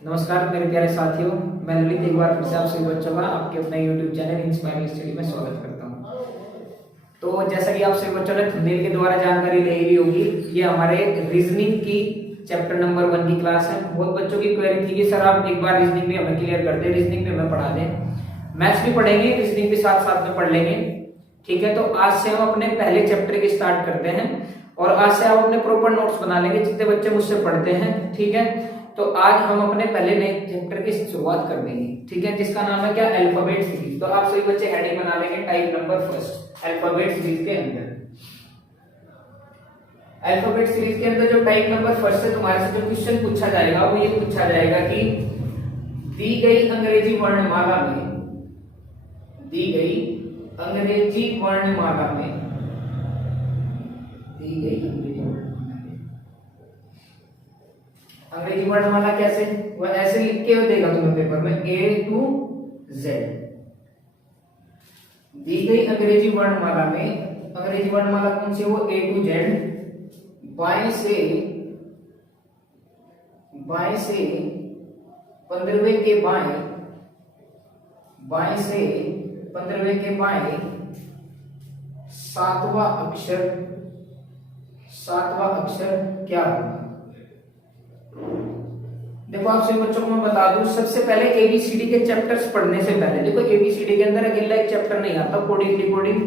नमस्कार मेरे प्यारे साथियों, मैं ललित एक बार फिर से आप सभी बच्चों का आपके अपने YouTube चैनल इंस्पायरिंग स्टडी में स्वागत करता हूं। तो जैसा कि आप सभी बच्चों ने थंबनेल के द्वारा जानकारी ले ली होगी, ये हमारे रीजनिंग की चैप्टर नंबर 1 की क्लास है। बहुत बच्चों की क्वेरी थी कि सर आप एक बार रीजनिंग में हमें क्लियर कर दें, रीजनिंग में हमें पढ़ा दें। मैथ्स भी पढ़ेंगे, रीजनिंग भी साथ साथ में पढ़ लेंगे, ठीक है। तो आज से हम अपने पहले चैप्टर की स्टार्ट करते हैं और आज से आप अपने प्रॉपर नोट्स बना लेंगे जितने बच्चे मुझसे पढ़ते हैं, ठीक है। तो आज हम अपने पहले नए चैप्टर की शुरुआत कर देंगे, ठीक है, जिसका नाम है क्या, अल्फाबेट सीरीज। तो आप सभी बच्चे हेडिंग बना लेंगे type number first alphabet series के अंदर। अल्फाबेट सीरीज के अंदर जो टाइप नंबर फर्स्ट है, तुम्हारे से जो क्वेश्चन पूछा जाएगा वो ये पूछा जाएगा कि दी गई अंग्रेजी वर्णमाला में, दी गई अंग्रेजी वर्णमाला में, दी गई अंग्रेजी वर्णमाला कैसे, वो ऐसे लिख के देगा तुम्हें पेपर में A to Z। दी गई अंग्रेजी वर्णमाला में, अंग्रेजी वर्णमाला कौन सी है, वो A to Z। बाएं से 15वें के बाएं, बाएं से 15वें के बाएं सातवां अक्षर क्या होगा। देखो आप सभी बच्चों को मैं बता दूं, सबसे पहले एबीसीडी के चैप्टर्स पढ़ने से पहले, देखो एबीसीडी के अंदर अकेला एक चैप्टर नहीं आता, कोडिंग डिकोडिंग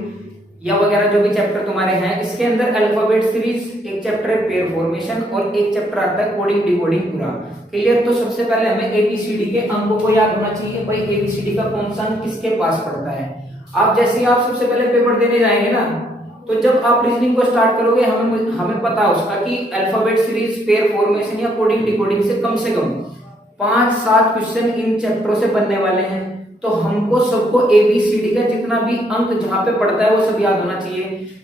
या वगैरह जो भी चैप्टर तुम्हारे हैं, इसके अंदर अल्फाबेट सीरीज एक चैप्टर है, पेयर फॉर्मेशन, और एक चैप्टर आता है कोडिंग डिकोडिंग पूरा क्लियर। तो सबसे पहले हमें एबीसीडी के अंकों को याद होना चाहिए, भाई एबीसीडी का कौन सा अंक किसके पास पड़ता है। आप जैसे ही आप सबसे पहले पेपर देने जाएंगे ना, तो जब आप रीजनिंग को स्टार्ट करोगे, हमें पता है उसका कि अल्फाबेट सीरीज, पेयर फॉर्मेशन या कोडिंग डिकोडिंग से कम 5-7 क्वेश्चन इन चैप्टरों से बनने वाले हैं। तो हमको सबको एबीसीडी का जितना भी अंक जहां पे पड़ता है वो सब याद होना चाहिए।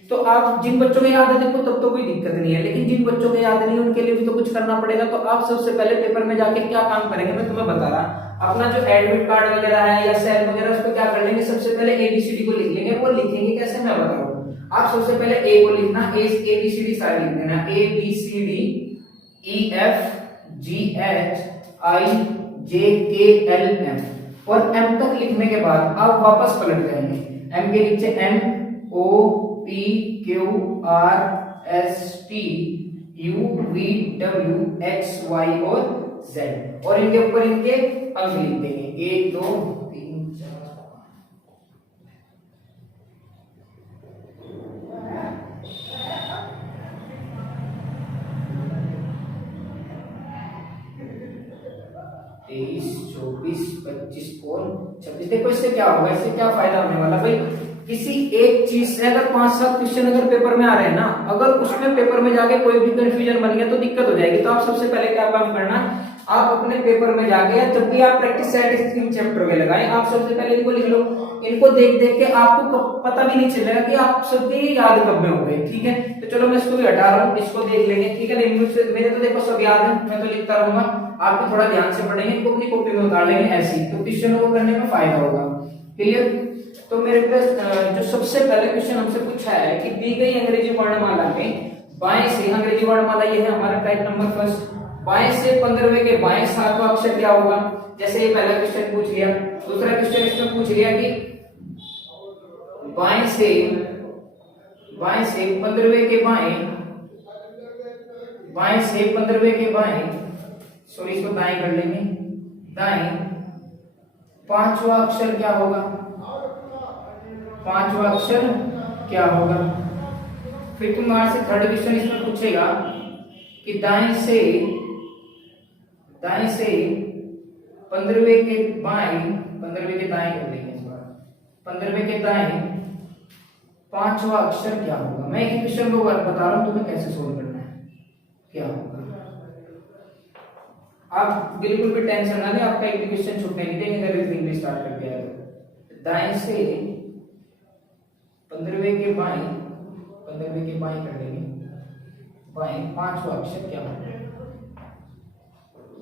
तो आप जिन बच्चों को याद है देखो तब तो कोई दिक्कत नहीं है, लेकिन जिन बच्चों को याद नहीं उनके लिए भी तो कुछ करना पड़ेगा। तो आप सबसे पहले पेपर में जाके क्या काम करेंगे, मैं तुम्हें बता रहा, अपना जो एडमिट कार्ड वगैरह है या सेल वगैरह, उस पर क्या कर लेंगे, सबसे पहले एबीसीडी को लिख लेंगे। वो लिखेंगे कैसे, मैं बता रहा हूँ। आप सबसे पहले ए को लिखना, एबीसीडी सारे लिख देना, A B C D E F G H I J K L M, और एम तक लिखने के बाद आप वापस पलट जाएंगे। एम के नीचे N O P Q R S T U V W X Y और जेड, और इनके ऊपर इनके अंक लिख देंगे 1 2 3 4 23 24 25 और 26। देखो इससे क्या होगा, इससे क्या फायदा होने वाला भाई, किसी एक चीज से अगर 5-7 क्वेश्चन अगर पेपर में आ रहे हैं ना, अगर उसमें पेपर में जाके कोई भी कंफ्यूजन बन गया तो दिक्कत हो जाएगी। तो आप सबसे पहले क्या काम करना, आप अपने पेपर में जाके जब भी आप प्रैक्टिस सेट इन चैप्टर में लगाएं, आप सबसे पहले इनको लिख लो। इनको देख देख के आपको पता भी नहीं चलेगा कि आप सबके याद कब में हो गए, ठीक है। तो चलो मैं इसको भी हटा रहा हूँ, इसको देख लेंगे, ठीक है। मेरे तो देखो सब याद है, मैं तो लिखता रहूंगा, आप भी थोड़ा ध्यान से पढ़ेंगे, इनको अपनी कॉपी में उतार लेंगे ऐसे, तो क्वेश्चनों को करने में फायदा होगा, क्लियर। तो मेरे पास जो सबसे पहले क्वेश्चन हमसे पूछा है कि दी गई अंग्रेजी वर्णमाला में बाएं से, अंग्रेजी वर्णमाला ये है हमारा टाइप नंबर फर्स्ट, बाएं से 15वें के बाएं सातवां अक्षर क्या होगा। जैसे ये पहला क्वेश्चन पूछ लिया, दूसरा क्वेश्चन इसमें पूछ लिया कि बाएं से 15वें के बाएं, बाएं से 15वें के बाएं, सॉरी इसको दाएं कर लेंगे, दाएं पांचवा अक्षर क्या होगा, पांचवा अक्षर क्या होगा। फिर तुम्हारे से थर्ड क्वेश्चन इसमें पूछेगा कि दाएं से 15वें के बाएं, 15वें के दाएं कर देंगे इस बार, 15वें के दाएं पांचवा अक्षर क्या होगा। मैं एक क्वेश्चन को बता रहा हूं, तुम्हें कैसे सोल्व करना है, क्या होगा। आप बिल्कुल भी टेंशन ना लें, आपका एक क्वेश्चन छूटने नहीं देंगे अगर रीजनिंग भी स्टार्ट कर दिया है। दाएं से 15वें के बाएं, 15वें के बाएं कर देंगे, बाएं पांचवा अक्षर क्या होगा।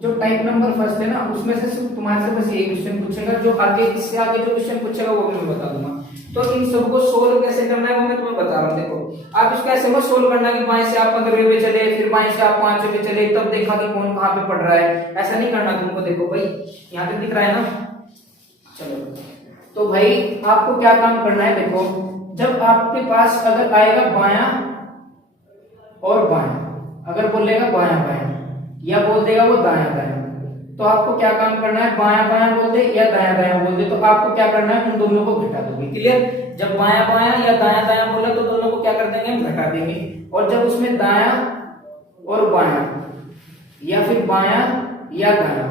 जो टाइप नंबर फर्स्ट है ना, उसमें से सिर्फ तुम्हारे से बस यही क्वेश्चन पूछेगा, जो आगे इससे आगे जो क्वेश्चन पूछेगा वो भी मैं बता दूंगा। तो इन सबको सोल्व कैसे करना है वो मैं तुम्हें बता रहा हूँ। देखो आप इसको ऐसे मत सोल्व करना कि बाएं से आप 15वें पे चले, फिर बाएं से आप 5वें पे चले, तब देखा कि कौन कहाँ पे पढ़ रहा है, ऐसा नहीं करना तुमको। देखो भाई यहाँ तक दिख रहा है ना, चलो तो भाई आपको क्या काम करना है। देखो जब आपके पास अगर आएगा बायां और बायां, अगर बोलेगा बायां बायां या बोल देगा वो दायां दायां, तो आपको क्या काम करना है, बायां बायां बोल दे या दायां दायां बोल दे, तो आपको क्या करना है, उन दोनों को घटा दोगे। क्लियर? जब बायां बायां या दायां दायां बोला तो दोनों को क्या कर देंगे, हम घटा देंगे। और जब उसमें दायां और बायां या फिर बायां या दायां,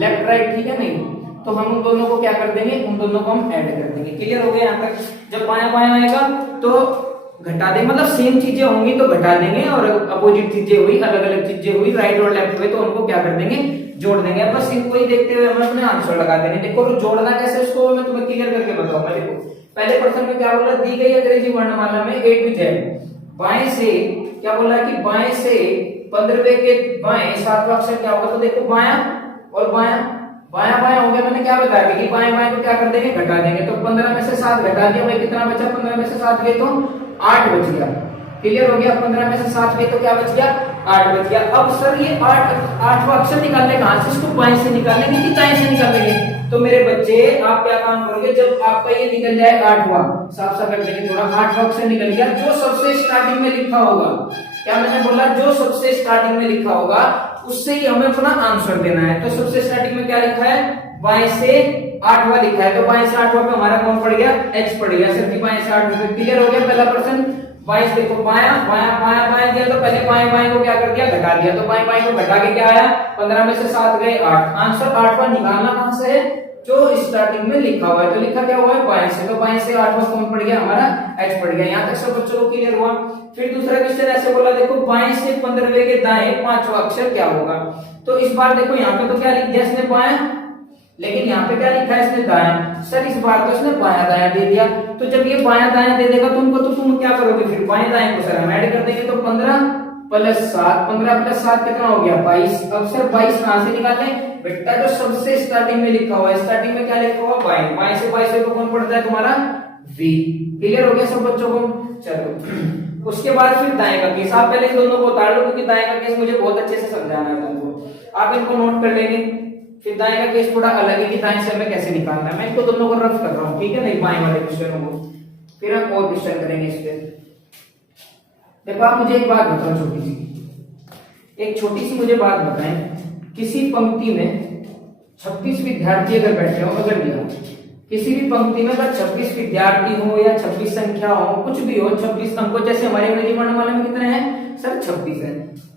लेफ्ट राइट, ठीक है नहीं, तो हम उन दोनों को क्या कर देंगे, उन दोनों को हम ऐड कर देंगे। क्लियर हो गया यहाँ तक? जब बायां बायां आएगा तो घटा देंगे, मतलब सेम चीजें होंगी तो घटा देंगे, और अपोजिट चीजें हुई, अलग अलग चीजें हुई, राइट और लेफ्ट हुए, तो उनको क्या कर देंगे, जोड़ देंगे। बस इनको ही देखते हुए हम अपने आंसर लगा देंगे। देखो जोड़ना कैसे उसको मैं तुम्हें क्लियर करके बताऊंगा। देखो पहले प्रश्न में क्या बोला, दी गई अंग्रेजी वर्णमाला में A to Z बाएं से, क्या बोला कि बाएं से 15वें के बाएं 7वां अक्षर क्या होगा, तो देखो बायां और बायां, बायां बायां हो गया, मैंने क्या बताया कि बाएं बाएं को क्या कर देंगे, घटा देंगे। तो 15 में से 7 घटा दिया भाई, कितना बचा, 15 में से 7 गए तो 8 बच गया। क्लियर हो गया? 15 में से 7 गए तो क्या बच गया, 8 बच गया। अब सर ये 8वां अक्षर निकालने कहां से, इसको बाएं से निकालेंगे कि दाएं से निकालेंगे? तो मेरे बच्चे आप क्या काम करोगे, जब आपका ये निकल जाए 8वां, साफ साफ कर देंगे थोड़ा, 8वां अक्षर निकल गया, जो सबसे स्टार्टिंग में लिखा होगा, क्या मैंने बोला, जो सबसे स्टार्टिंग में लिखा होगा उससे ही हमें अपना आंसर देना है। तो सबसे स्टार्टिंग में क्या लिखा है, बाएं से 8वां लिखा है, तो बाएं से 8वां पे हमारा कौन पड़ गया, H पड़ गया सर की, बाएं से 8वां। क्लियर हो गया पहला प्रश्न? बाएं देखो बायां बायां बायां बायां दिया, तो पहले बाएं बाएं को क्या कर दिया, घटा दिया, तो बाएं बाएं को घटा के क्या आया, 15 में से 7 गए 8। आंसर 8वां निकालना कहां से है, जो स्टार्टिंग में लिखा हुआ है, तो लिखा क्या हुआ है, बाएं से, तो बाएं से 8वां कौन पड़ गया, हमारा H पड़ गया। यहाँ तक सब बच्चों को क्लियर हुआ? फिर दूसरा क्वेश्चन ऐसे बोला, देखो बाएं से 15वें के दाएं 5वां अक्षर क्या होगा। तो इस बार देखो यहाँ पे तो क्या लिख दिया इसने, बायां, लेकिन यहाँ पे क्या लिखा है इसने, दायां। सर इस बार तो इसने बायां दायां दे दिया, तो जब ये बायां दायां दे देगा तुमको, तो तुम क्या करोगे, फिर बाएं दाएं को सर हम ऐड कर देंगे, तो 15 प्लस 7, 15 प्लस 7 कितना हो गया, 22। अब सर 22 कहां से निकाले बेटा, जो सबसे स्टार्टिंग में लिखा हुआ है, स्टार्टिंग में क्या लिखा हुआ, बाएं, बाएं से 22 को कौन पड़ता है तुम्हारा, V। क्लियर हो गया सब बच्चों को? चलो उसके बाद फिर दाएं का केस, आप पहले इन दोनों को उतार लो, क्योंकि दाएं का केस मुझे बहुत अच्छे से समझाना है तुमको, आप इनको नोट कर लेंगे। फिर दाएं का केस थोड़ा अलग है कि दाएं से हमें कैसे निकालना है, मैं इनको दोनों को रफ कर रहा हूँ, ठीक है नहीं, बाएं वाले क्वेश्चनों को, फिर हम और क्वेश्चन करेंगे इस पे। देखो आप मुझे एक बात बताओ, एक छोटी सी मुझे बात बताएं, किसी पंक्ति में 26 विद्यार्थी अगर बैठे हो, अगर दिया किसी भी पंक्ति में अगर 26 विद्यार्थी हो या 26 संख्या हो, कुछ भी हो, 26 अंकों, जैसे हमारे अंग्रेजी वर्णमाला में कितने हैं सर, 26 है।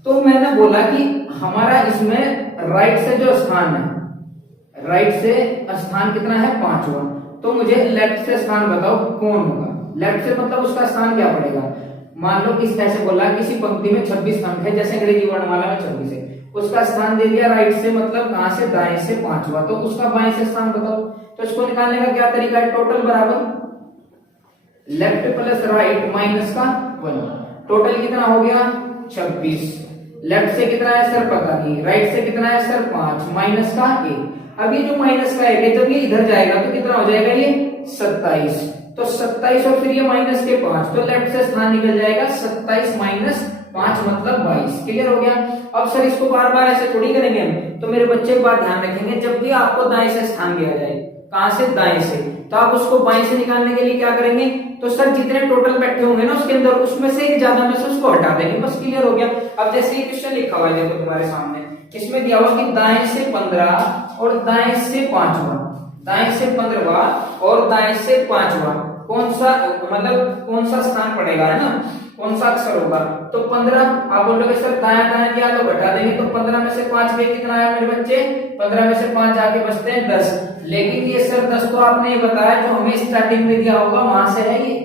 तो मैंने बोला कि हमारा इसमें राइट से जो स्थान है, राइट से स्थान कितना है, 5वां, तो मुझे लेफ्ट से स्थान बताओ कौन होगा। लेफ्ट से मतलब उसका स्थान क्या पड़ेगा, मान लो किस ऐसे बोला किसी पंक्ति में 26 अंक है, जैसे अंग्रेजी वर्णमाला में 26 है, उसका स्थान दे दिया राइट से, मतलब कहां से, दाएं से 5वां, तो उसका बाएं से स्थान बताओ। तो इसको निकालने का क्या तरीका है, टोटल बराबर लेफ्ट प्लस राइट माइनस का 1, टोटल कितना हो गया 26। लेफ्ट से कितना है सर पता नहीं, राइट से कितना है सर 5, माइनस का 1। अब ये जो माइनस का 1 है, जब ये इधर जाएगा तो कितना हो जाएगा, ये 27, तो 27 और फिर ये माइनस के 5, तो लेफ्ट से स्थान निकल जाएगा 27 माइनस 5 मतलब 22। क्लियर हो गया? अब सर इसको बार बार ऐसे थोड़ी करेंगे हम, तो मेरे बच्चे बात ध्यान रखेंगे, जब भी आपको दाएं से स्थान दिया जाए, कहां से, दाएं से, तो आप उसको बाएं से निकालने के लिए क्या करेंगे, तो सर जितने टोटल बैठे होंगे ना उसके अंदर, उसमें से एक ज्यादा में से उसको हटा देंगे, बस। क्लियर हो गया? अब जैसे ये क्वेश्चन लिखा हुआ है देखो तुम्हारे सामने, इसमें दिया हुआ कि दाएं से 15 और दाएं से 5वां, दाएं से 15वां और दाएं से 5वां, कौन सा मतलब कौन सा स्थान पड़ेगा, है ना, कौन सा अक्षर होगा। तो 15 आप बोलोगे सर दायां दायां दिया तो घटा देंगे, तो 15 में से 5 गए, कितना आया मेरे बच्चे, 15 में से 5 आके बचते हैं 10। लेकिन ये सर 10 तो आपने ये बताया जो हमें स्टार्टिंग में दिया होगा वहां से है ये,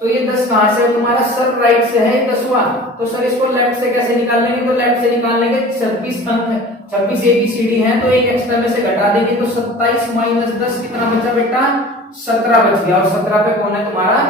तो ये 10 कहां से है तुम्हारा, सर राइट से है 10वां, तो सर इसको लेफ्ट से कैसे निकाल लेंगे, तो लेफ्ट से निकालने के 26 अंक है, 26 ABCD है, तो एक एक्स्ट्रा में से घटा देंगे, तो 27 माइनस 10 कितना बचा बेटा, 17 बच गया, और 17 पे कौन है तुम्हारा,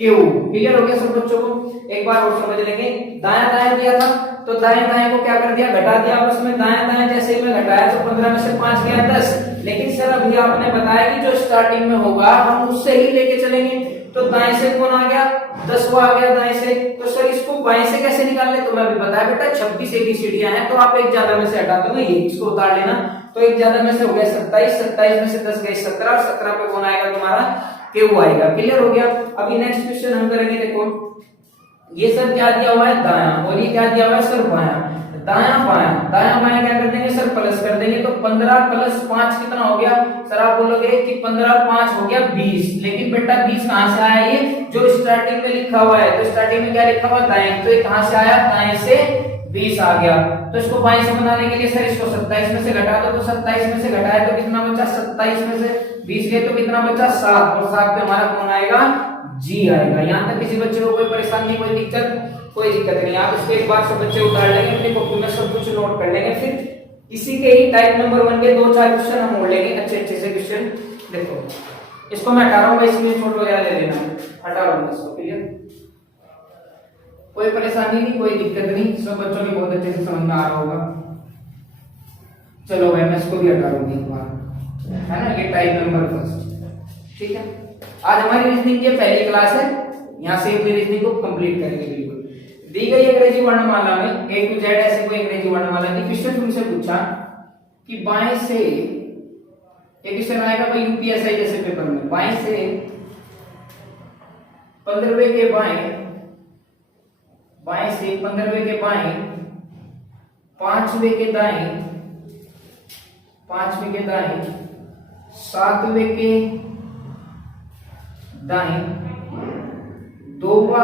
Q। क्लियर हो गया सब बच्चों को? एक बार और समझ लेंगे, दायां दायां दिया था, तो दाएं दाएं को क्या कर दिया, घटा दिया, बस में दाएं दाएं जैसे ही मैं घटाया तो 15 में से 5 गया 10। लेकिन सर अभी आपने बताया कि जो स्टार्टिंग में होगा हम उससे ही लेके चलेंगे, तो दाएं से कौन आ गया, 10 वो आ गया दाएं से। तो सर इसको बाएं से कैसे निकाल ले, तो मैं अभी बताया बेटा 26 एबीसीडियां हैं, तो आप एक ज्यादा में से हटा दोगे, ये इसको उतार लेना। तो एक ज्यादा में से हो गया 27, 27 में से 10 गए 17, और 17 पे कौन आएगा तुम्हारा, क्यू आएगा। क्लियर हो गया। अभी नेक्स्ट क्वेश्चन हम करेंगे। देखो ये सर क्या दिया हुआ है, दायां, और ये क्या दिया हुआ है सर, बायां। दायां बायां, दायां बायां क्या कर देंगे सर, प्लस कर देंगे। तो 15 प्लस 5 कितना हो गया सर, आप बोलोगे कि 15 और 5 हो गया 20, लेकिन बेटा 20 कहां से आया, ये जो स्टार्टिंग में लिखा हुआ है, तो स्टार्टिंग में क्या लिखा हुआ दाएं, तो ये कहां से आया, दाएं से 20 आ गया। तो इसको बाएं से बनाने के लिए सर इसको 27 में से घटा दो, तो 27 में से घटाए तो कितना बचा, 27 में से 20 गए तो कितना बचा 7, और 7 पे हमारा कौन आएगा, जी आएगा। यहाँ तक किसी बच्चे को कोई परेशानी, कोई दिक्कत नहीं। आप इसको एक बार से बच्चे उतार लेंगे, अपनी कॉपी में सब कुछ नोट कर लेंगे, फिर इसी के ही टाइप नंबर 1 के 2-4 क्वेश्चन हम मोड़ लेंगे अच्छे अच्छे से क्वेश्चन। देखो इसको मैं हटा रहा हूँ, इसमें छोटा वगैरह ले लेना, हटा रहा हूँ इसको। क्लियर, कोई परेशानी नहीं, कोई दिक्कत नहीं, सब बच्चों के बहुत अच्छे से समझ में आ रहा होगा। चलो भाई मैं इसको भी हटा दूंगी एक बार, है ना, ये टाइप नंबर 1। ठीक है, आज हमारी रीजनिंग की पहली क्लास है, यहाँ से अपनी रीजनिंग को कंप्लीट करेंगे। बिल्कुल दी गई अंग्रेजी वर्णमाला में A to Z ऐसे कोई अंग्रेजी वर्णमाला की क्वेश्चन तुमसे पूछा कि बाएं से, एक क्वेश्चन आएगा भाई यूपीएसआई जैसे पेपर में, बाएं से 15वें के बाएं, बाएं से 15वें के बाएं, 5वें के दाएं, 5वें के दाएं, 7वें के दाएं, दोवा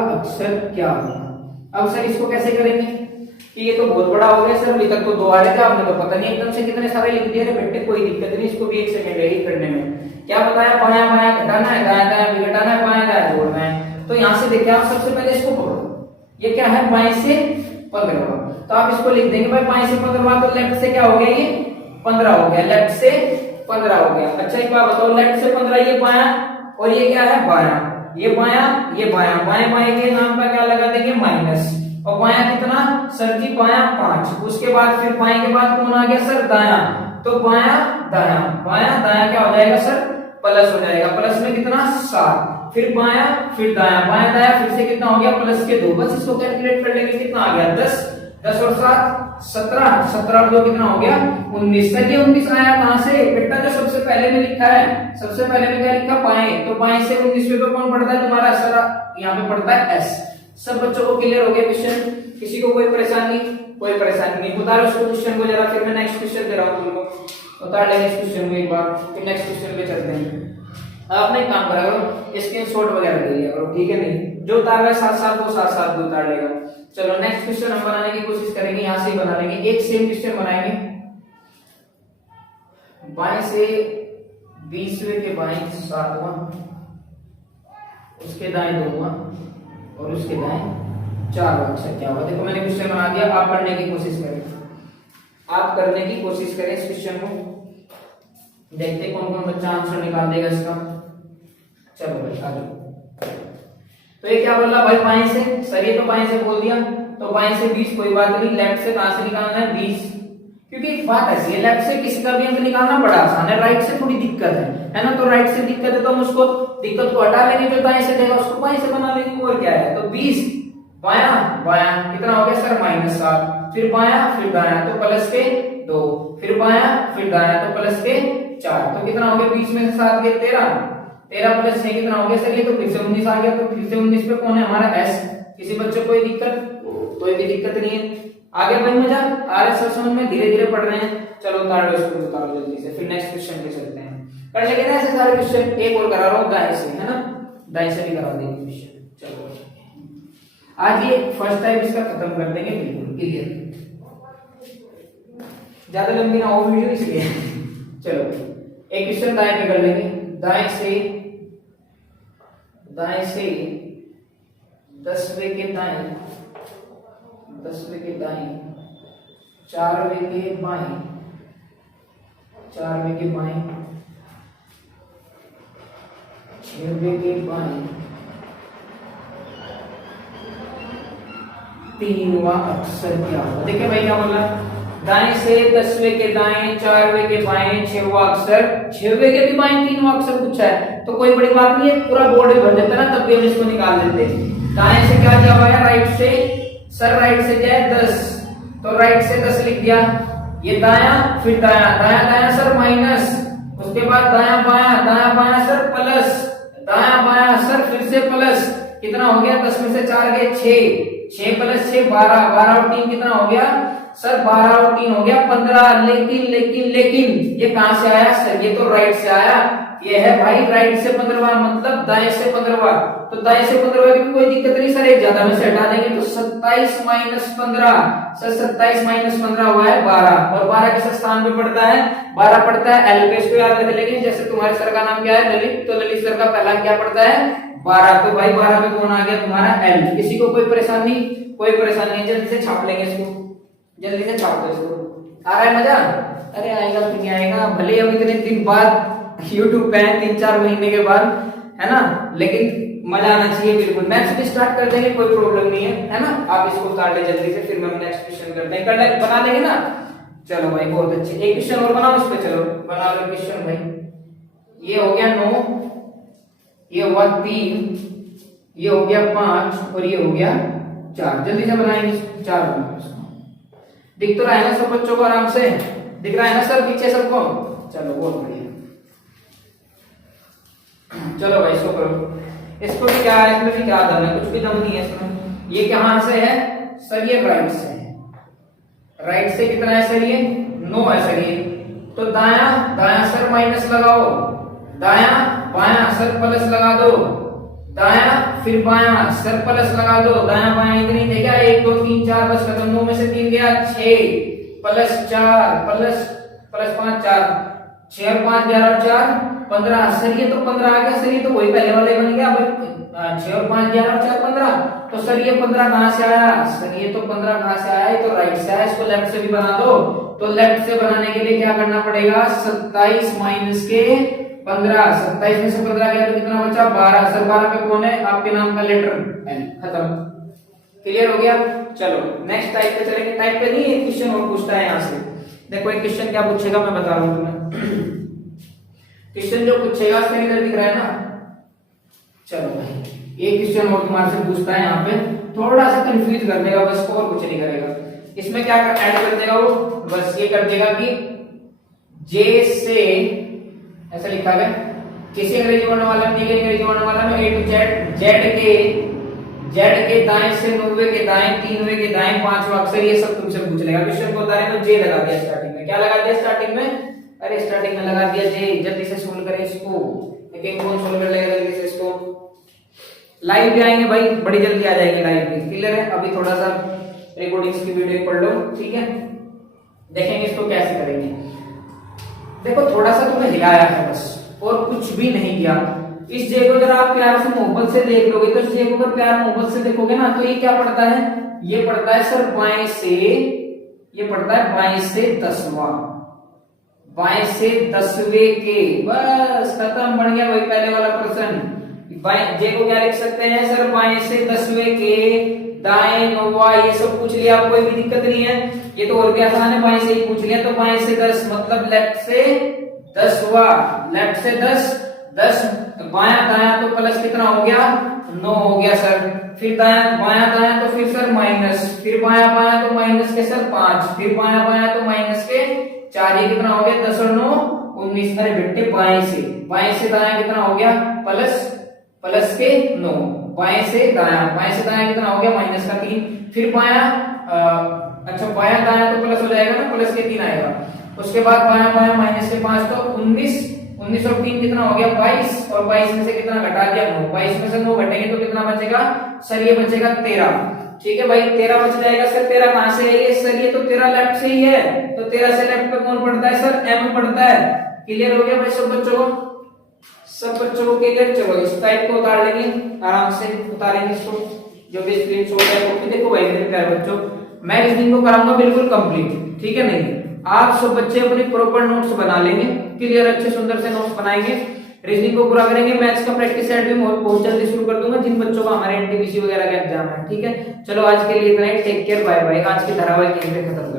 अक्षर क्या होगा। अब सर इसको कैसे करेंगे कि ये तो बहुत बड़ा हो गया सर, अभी तक तो 2 आ रहे थे, आपने तो पता नहीं एकदम से कितने सारे लिख दिए। बेटे कोई दिक्कत नहीं, इसको भी 1 सेकंड लगेगी करने में। क्या बताया, बायां बायां घटाना है, दायां दायां भी घटाना है, बायां दायां जोड़ना है। तो यहाँ से देखिए आप सबसे पहले इसको पकड़ो, ये क्या है, बाएं से 15वां, तो आप इसको लिख देंगे भाई बाएं से 15वां, तो लेफ्ट से क्या हो गया, ये 15 हो गया, लेफ्ट से 15 हो गया। अच्छा एक बात बताओ, लेफ्ट से 15 ये बायां, और ये क्या है बायां, ये बायां ये बायां, बाएं बाएं के नाम पर क्या लगा देंगे माइनस, और बायां कितना सर जी, बायां 5। उसके बाद फिर बाएं के बाद कौन आ गया सर, दायां, तो बायां दायां, बायां दायां क्या हो जाएगा सर, प्लस हो जाएगा, प्लस में कितना 7, फिर बायां फिर दायां, बायां दायां फिर से कितना हो गया प्लस के 2, बस इसको कैलकुलेट कर लेंगे कितना आ गया 10, 10 और 7 17, 17 और 2 कितना हो गया 19। तक ये 19 आया कहां से बेटा, जो सबसे पहले में लिखा है, सबसे पहले में क्या लिखा बाएं, तो बाएं से 19 पे कौन पढ़ता है तुम्हारा सर, यहाँ पे पढ़ता है एस। सब बच्चों को क्लियर हो गया क्वेश्चन, किसी को कोई परेशानी नहीं। उतारो उसको क्वेश्चन को जरा, फिर मैं नेक्स्ट क्वेश्चन दे रहा हूँ तुमको, उतार लेंगे इस क्वेश्चन को एक बार, फिर नेक्स्ट क्वेश्चन पे चलते हैं। आपने एक काम करा करो, स्क्रीनशॉट वगैरह ले लिया करो, ठीक है, नहीं जो उतार रहा है साथ साथ वो साथ साथ भी उतार लेगा। चलो नेक्स्ट क्वेश्चन हम बनाने की कोशिश करेंगे, यहाँ से ही बना लेंगे, एक सेम क्वेश्चन बनाएंगे। बाएं से 20वें के बाएं 7वां, उसके दाएं 2वां, और उसके दाएं 4वां अक्षर क्या होगा। देखो मैंने क्वेश्चन बना दिया, आप पढ़ने की कोशिश करें, आप करने की कोशिश करें इस क्वेश्चन को, देखते कौन कौन बच्चा आंसर निकाल देगा इसका। चलो भाई आ जाओ। तो ये क्या बोल रहा भाई, बाएं से, सर ये तो बाएं से बोल दिया, तो बाएं से 20 कोई बात नहीं, लेफ्ट से कहां से निकालना है 20, क्योंकि एक बात ऐसी है, लेफ्ट से किसी का भी अंक निकालना बड़ा आसान है, राइट से थोड़ी दिक्कत है ना। तो राइट से दिक्कत है तो हम उसको दिक्कत को हटा लेंगे, जो दाएं से देगा उसको बाएं से बना लेंगे, और क्या है। तो 20 बायां बायां कितना हो गया सर -7, फिर बायां फिर दायां तो प्लस के 2, फिर बायां फिर दायां तो प्लस के 4, तो कितना हो गया 20 में से 7 के 13, 13 प्लस 6 कितना हो गया सर, ये तो फिर से 19 आ गया, तो फिर से 19 पे कौन है हमारा एस। किसी बच्चे कोई भी दिक्कत नहीं है, आगे भाई मजा आ रहा है, सब समझ में धीरे धीरे पढ़ रहे हैं। चलो उतार लो इसको, उतारो जल्दी से, फिर नेक्स्ट क्वेश्चन पे चलते हैं। कर लेंगे ना ऐसे सारे क्वेश्चन, एक और करा रहा हूँ दाएं से, है ना, दाएं से भी करा देंगे क्वेश्चन। चलो आज ये फर्स्ट टाइम इसका खत्म कर देंगे, बिल्कुल क्लियर, ज्यादा लंबी ना हो वीडियो इसलिए। चलो एक क्वेश्चन दाएं पे कर लेंगे, दाएं से 10वें के दाएं, 10वें के दाएं, 4वें के बाएं, 4वें के बाएं, 6वें के बाएं, 3वां अक्षर क्या होगा। देखिए भाई क्या बोला, दाएं से 10वें के दाएं, 4वें के बाएं, 6वां अक्षर, 6वें के भी बाएं, 3वां अक्षर पूछा है तो कोई बड़ी बात नहीं है, पूरा बोर्ड में भर देता ना, तब भी हम इसको निकाल देते। दाएं से क्या दिया हुआ है, राइट से, सर राइट से क्या है 10, तो राइट से 10 लिख दिया। ये दाया, फिर दाया, दाया दाया सर माइनस, उसके बाद दाया बाया सर प्लस, दाया बाया सर फिर से प्लस, कितना हो गया 10 में से 4 गए 6, 6 प्लस 6 12, 12 और 3 कितना हो गया सर 12 और 3 हो गया 15। लेकिन ये कहां से आया सर, ये तो राइट से आया, ये है भाई राइट से 15वां, मतलब दाएं से 15वां, तो दाएं से 15वां की कोई दिक्कत नहीं सर, एक ज्यादा में से हटा देंगे तो 27 माइनस 15 सर, 27 माइनस 15 हुआ है 12, और 12 किस स्थान पे पड़ता है, 12 पड़ता है एल पे, इसको याद रख लेंगे। जैसे तुम्हारे सर का नाम क्या है ललित, तो ललित सर का पहला क्या पड़ता है 12, तो भाई 12 पे कौन आ गया तुम्हारा एल। किसी को कोई परेशानी, कोई परेशानी नहीं, जल्दी से छाप लेंगे इसको, जल्दी से छाप दो इसको। आ रहा है मजा? अरे आएगा क्यों नहीं आएगा, भले हम इतने दिन बाद YouTube पे हैं, 3-4 महीने के बाद, है ना, लेकिन मजा आना चाहिए बिल्कुल। मैथ्स भी स्टार्ट कर देंगे, कोई प्रॉब्लम नहीं है ना, आप इसको उतार ले जल्दी से, फिर हम नेक्स्ट क्वेश्चन करते हैं, कर ले, बना लेंगे ना। चलो भाई बहुत अच्छे, एक क्वेश्चन और बनाओ उस पे, चलो बना लो क्वेश्चन भाई। ये हो गया 9, ये हुआ 3, ये हो गया 5 और ये हो गया 4, जल्दी से बनाएंगे 4 बनाओ। दिख तो रहा है ना सब बच्चों को आराम से, दिख रहा है ना सर पीछे सबको, चलो बहुत बढ़िया। चलो भाई इसको करो, इसको भी क्या है, इसमें भी क्या दम है, कुछ भी दम नहीं है इसमें। ये कहां से है सर, ये राइट से है, राइट से कितना है सर, ये 9 है सर ये, तो दाया दाया सर माइनस लगाओ, दाया बाया सर प्लस लगा दो, दाया फिर बाया सर प्लस लगा दो, दाया बाया इतनी थे क्या, 1 2 3 4 बस खत्म, 9 में से 3 गया 6 प्लस 4 प्लस 5 4, 6 और 5 11 और 4 15, सर ये तो 15 आ गया सर, ये तो वही पहले वाले बन गया, 6 और 5 11 और 4 15, तो सर ये 15 कहां से आया सर, ये तो 15 कहां से आया, ये तो राइट से आया, इसको लेफ्ट से भी बना दो। तो लेफ्ट से बनाने के लिए क्या करना पड़ेगा, 27 माइनस के 15, 27 में से 15 गया तो कितना बचा 12, सर 12 पे कौन है, आपके नाम का लेटर एल, खत्म, क्लियर हो गया। चलो नेक्स्ट टाइप पे चलेंगे, टाइप पे नहीं, एक क्वेश्चन और पूछता है यहाँ से, देखो एक क्वेश्चन क्या पूछेगा मैं बता रहा हूं तुम्हें। क्वेश्चन जो पूछेगा इसका इधर दिख रहा है ना, चलो भाई एक क्वेश्चन और तुम्हारे से पूछता है यहाँ पे, थोड़ा सा कंफ्यूज कर देगा बस, और कुछ नहीं करेगा। इसमें क्या ऐड कर देगा वो, बस ये कर देगा कि जे से, ऐसा लिखा है किसी अंग्रेजी वर्णमाला में, अंग्रेजी वर्णमाला में ए टू जेड के दाएं से 90 के दाएं, 3वें के दाएं, 5वां अक्षर, ये सब तुमसे पूछ लेगा। क्वेश्चन को बता रहे तो जे लगा दिया स्टार्टिंग में, क्या लगा दिया स्टार्टिंग में, अरे स्टार्टिंग में लगा दिया जे। जल्दी से सोल्व करें इसको, लेकिन कौन सोल्व कर लेगा जल्दी से इसको। लाइव भी आएंगे भाई, बड़ी जल्दी आ जाएंगे लाइव भी, क्लियर है। अभी थोड़ा सा रिकॉर्डिंग्स की वीडियो पढ़ लो, ठीक है, देखेंगे इसको कैसे करेंगे। देखो थोड़ा सा तुम्हें हिलाया है बस, और कुछ भी नहीं किया। इस जे को अगर आप प्यार से मोहब्बत से देख लोगे, तो इस जे को अगर प्यार मोहब्बत से देखोगे ना, तो ये क्या पड़ता है, ये पड़ता है सर बाएं से, ये पड़ता है बाएं से 10वां, बाएं से 10वें के, बस खत्म, बढ़ गया वही पहले वाला प्रश्न। बाएं जे को क्या लिख सकते हैं सर, बाएं से 10वें के दाएं 9वां, ये सब पूछ लिया, कोई भी दिक्कत नहीं है, ये तो और भी आसान है, बाएं से ही पूछ लिया। तो बाएं से 10 मतलब लेफ्ट से 10वां, लेफ्ट से 10 बाया दाया तो प्लस कितना हो गया 9 हो गया सर, फिर दाया बाया दाया तो फिर सर माइनस, फिर बाया बाया तो माइनस के सर 5, फिर बाया बाया तो माइनस के 4, ये कितना हो गया 10 और 9 19। अरे बेटे बाएं से दाया कितना हो गया प्लस के 9, बाएं से दाया कितना हो गया माइनस का 3, फिर बाया अच्छा बाया दाया तो प्लस हो जाएगा ना, प्लस के 3 आएगा, उसके बाद बाया बाया माइनस के 5 तो 19 और 3 कितना हो गया 22, और 22 में से कितना घटा दिया 9, 22 में से 9 घटेंगे तो कितना बचेगा सर, ये बचेगा 13, ठीक है भाई 13 बच जाएगा सर। 13 कहां से है ये सर, ये तो 13 लेफ्ट से ही है, तो 13 से लेफ्ट पे कौन पड़ता है सर, m पड़ता है। क्लियर हो गया भाई सब बच्चों को क्लियर। चलो इस टाइप को उतार लेंगे, आराम से उतारेंगे इसको, जो भी स्क्रीनशॉट है वो देखो भाई मेरे प्यारे बच्चों, मैं रीजनिंग को कराऊंगा बिल्कुल कंप्लीट, ठीक है नहीं, आप सब बच्चे अपने प्रॉपर नोट्स बना लेंगे, क्लियर अच्छे सुंदर से नोट्स बनाएंगे, रीजनिंग को पूरा करेंगे। मैथ्स का प्रैक्टिस सेट भी बहुत जल्दी शुरू कर दूंगा जिन बच्चों का हमारे एनटीपीसी वगैरह का एग्जाम है, ठीक है। चलो आज के लिए इतना ही, टेक केयर, बाय बाय। आज की धारावाहिक यहीं पे खत्म।